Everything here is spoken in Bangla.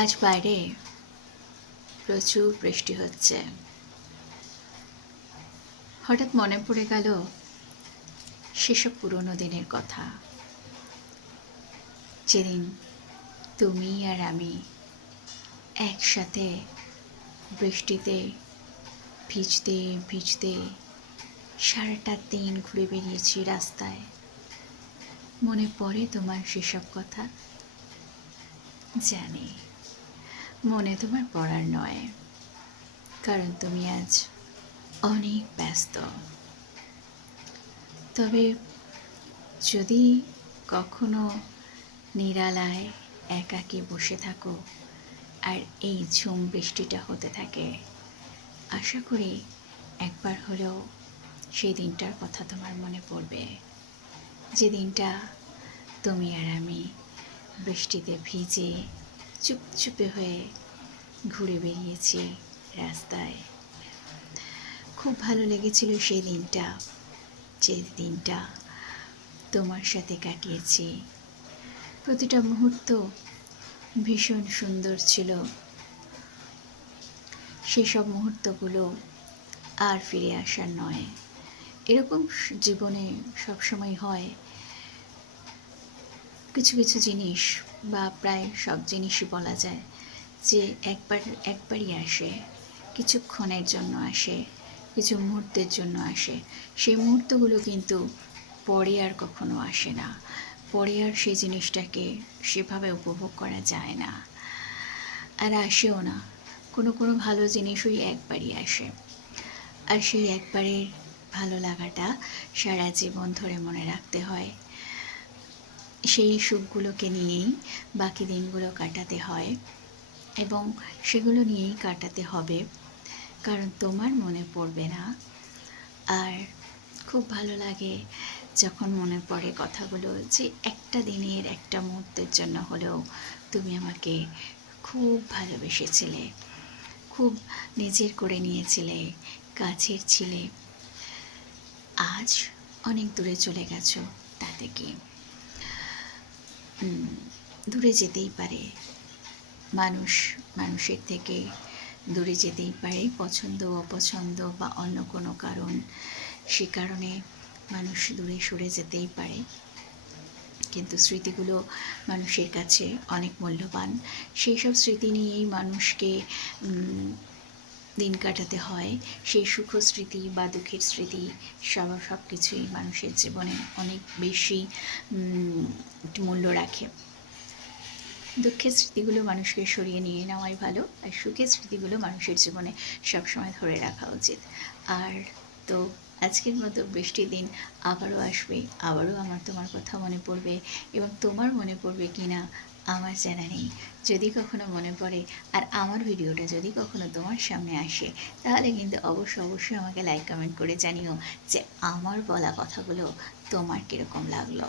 আজ বাইরে প্রচুর বৃষ্টি হচ্ছে। হঠাৎ মনে পড়ে গেল সেসব পুরনো দিনের কথা। যেদিন তুমি আর আমি একসাথে বৃষ্টিতে ভিজতে ভিজতে সারাটা দিন ঘুরে বেরিয়েছি রাস্তায়, মনে পড়ে তোমার সেসব কথা? জানি। মনে তোমার পড়ার নয়। কারণ তুমি আজ অনেক ব্যস্ত। তবে যদি কখনো নিরালায় একাকী বসে থাকো আর এই ঝুম বৃষ্টিটা হতে থাকে, আশা করি একবার হলেও সেই দিনটার কথা তোমার মনে পড়বে। যে দিনটা তুমি আর আমি বৃষ্টিতে ভিজে চুপচুপে হয়ে ঘুরে বেরিয়েছি রাস্তায়। খুব ভালো লেগেছিল সেই দিনটা, যে দিনটা তোমার সাথে কাটিয়েছি। প্রতিটা মুহূর্ত ভীষণ সুন্দর ছিল। সেসব মুহূর্তগুলো আর ফিরে আসার নয়। এরকম জীবনে সবসময় হয় কিছু কিছু জিনিস বা প্রায় সব জিনিসই বলা যায় যে একবার, একবারই আসে। কিছুক্ষণের জন্য আসে, কিছু মুহূর্তের জন্য আসে। সেই মুহূর্তগুলো কিন্তু পরে আর কখনো আসে না। পরে আর সেই জিনিসটাকে সেভাবে উপভোগ করা যায় না। আর আসেও না। কোনো কোনো ভালো জিনিসই একবারই আসে। আর সেই একবারের ভালো লাগাটা সারা জীবন ধরে মনে রাখতে হয়। সেই সুখগুলোকে নিয়েই বাকি দিনগুলো কাটাতে হয় এবং সেগুলো নিয়েই কাটাতে হবে। কারণ তোমার মনে পড়বে না। আর খুব ভালো লাগে যখন মনে পড়ে কথাগুলো যে একটা দিনের একটা মুহূর্তের জন্য হলেও তুমি আমাকে খুব ভালোবেসেছিলে, খুব নিজের করে নিয়েছিলে, কাছের ছিলে। আজ অনেক দূরে চলে গেছো তাতে কি? দূরে যেতেই পারে। মানুষ, মানুষের থেকে দূরে যেতেই পারে। পছন্দ, অপছন্দ বা অন্য কোনো কারণ সে কারণে মানুষ দূরে সরে যেতেই পারে। কিন্তু স্মৃতিগুলো মানুষের কাছে অনেক মূল্যবান। সেই সব স্মৃতি নিয়েই মানুষকে দিন কাটাতে হয়, সেই সুখ স্মৃতি বা দুঃখের স্মৃতি সব সব কিছুই মানুষের জীবনে অনেক বেশি মূল্য রাখে। দুঃখের স্মৃতিগুলো মানুষকে সরিয়ে নিয়ে নেওয়াই ভালো, আর সুখের স্মৃতিগুলো মানুষের জীবনে সবসময় ধরে রাখা উচিত। আর তো আজকের মতো বৃষ্টির দিন আবারও আসবে, আবারও আমার তোমার কথা মনে পড়বে এবং তোমার মনে পড়বে কি না আমার জানা যদি কখনো মনে পড়ে আর আমার ভিডিওটা যদি কখনো তোমার সামনে আসে, তাহলে কিন্তু অবশ্যই অবশ্যই আমাকে লাইক কমেন্ট করে জানিও যে আমার বলা কথাগুলো তোমার কীরকম লাগল।